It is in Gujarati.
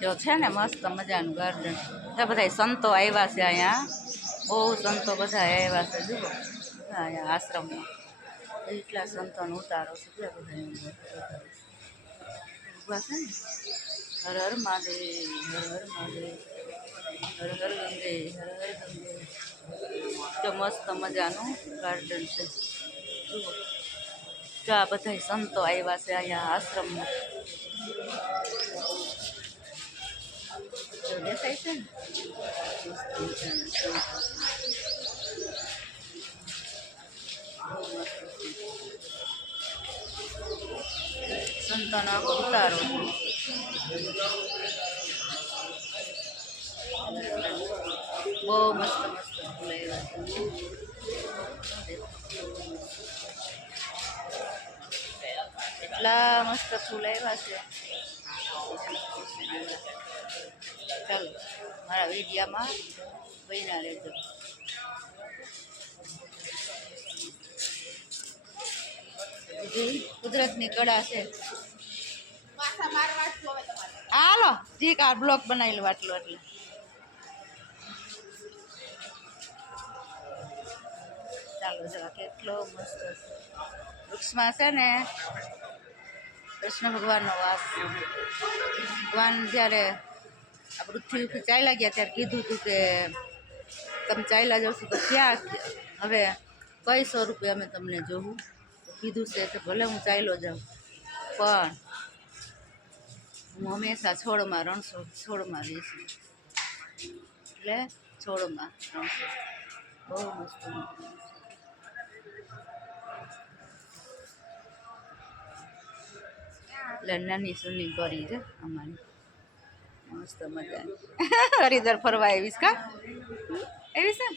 જો છે ને મસ્ત મજાનું ગાર્ડન. ત્યાં બધા સંતો આવ્યા છે અહીંયા, બહુ સંતો બધા આવ્યા છે. જુઓ અહીંયા આશ્રમમાં એટલા સંતોનો ઉતારો છે. ત્યાં બધા ઊભા છે ને. હર હર મહાદેવ, હર હર મહાદેવ, હર હર ગંગે, હર હર ગંગે. તો મસ્ત મજાનું ગાર્ડન છે. જુઓ જો આ બધા સંતો આવ્યા છે અહીંયા આશ્રમમાં. દેખાય છે ને સંતોનો આખો ઉતારો. બહુ મસ્ત મસ્ત ફૂલ આવ્યા છે. એટલા મસ્ત ફૂલ આવ્યા છે. ચાલો મારા વિડીયામાં બન્યા રહેજો. કુદરતની કળા છે. હાલો જી કા બ્લોક બનાવેલો આટલો એટલે. ચાલો જરા કેટલો મસ્ત છે. વૃક્ષમાં છે ને કૃષ્ણ ભગવાનનો વાસ. ભગવાન જ્યારે આ પૃથ્વી ઉપર ચાલ્યા ગયા ત્યારે કીધું હતું કે તમે ચાલ્યા જશો તો ક્યાં હવે કઈ સ્વરૂપે અમે તમને જોવું. કીધું છે કે ભલે હું ચાલ્યો જાઉં પણ હું હંમેશા છોડમાં રણછોડ છોડમાં રહીશ. એટલે છોડમાં રણછોડ. બહુ મસ્ત. એટલે નાની સુની કરી છે અમારી મસ્ત મજાની. હરિદ્વાર ફરવા આવીશ કા એવી છે.